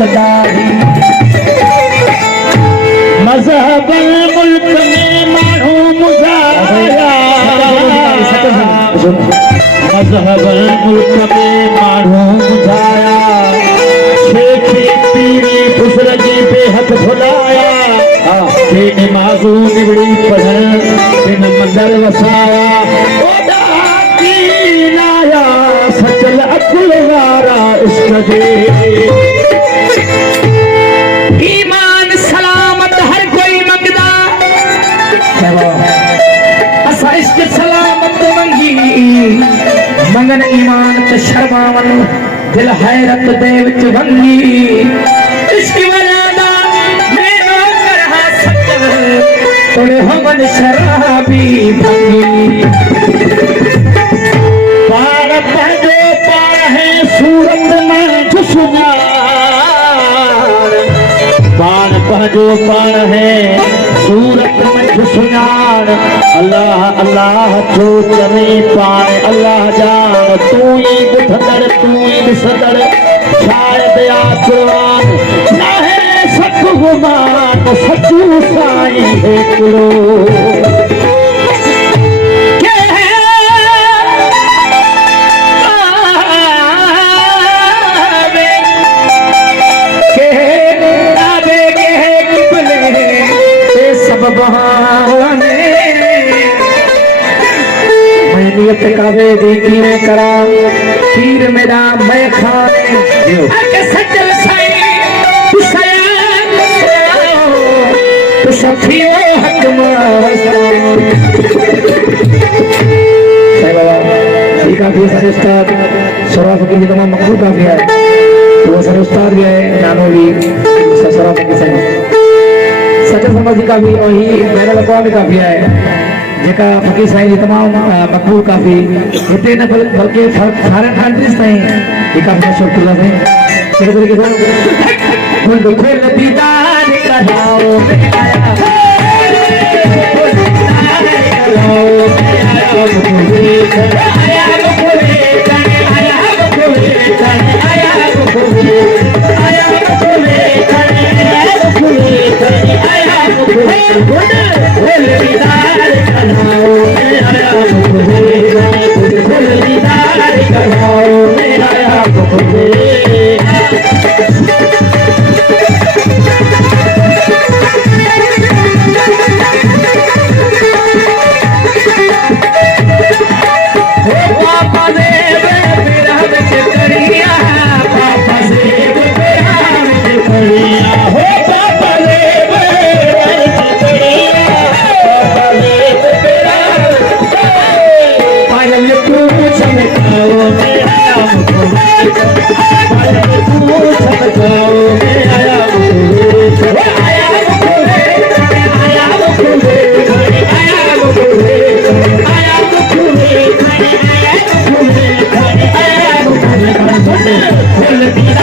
सदाई मजहब मुल्क में माण्हू मुजाया मजहब मुल्क में माण्हू मुजाया शेखी पीरी बुज़ुर्गी बेहद भुलाया नमाज़ूं निवड़ी पढ़ण बिन मंदर वसाया सचल अकुल वारा इश्क जे ईमान सलामत हर कोई मंगदा असा इश्क सलामत मंगी मंगन ईमान ते शर्मावन दिल हैरत दे विच वंगी इश्क वरादा मेरा करहा सचल तोड़े हमन शराबी भंगी पार पंहिंजो पाण है सूरत में दुश्मन पाण पंहिंजो पाण है सूरत में दुश्मन अल्लाह अल्लाह जो चवे पाण अल्लाह जान तू ही ॿुधंदड़ तू ही ॾिसंदड़ शायदि या कुरान न है सच गुमान सचू साईं हिकिड़ो नियत कावे देखी ने करा तीर मेरा मैं खाने अके सचल साईं तो सखियो हक मस्ता साईं बाबा ये काफी सारे उस्ताद सरा फकीर की तमाम मकबूल काफी है तो वो सारे उस्ताद भी है नानो भी सरा फकीर साईं सचल समाज का भी और ही मेरा लकवा भी काफी है जेका फकीर साईं जी तमाम मकबूल काफी इतने न बल्कि सारे कंट्रीज ताईं ये काफी मशहूर खुला है इस तरीके से मुंड खोल दीदार कराओ आया बोल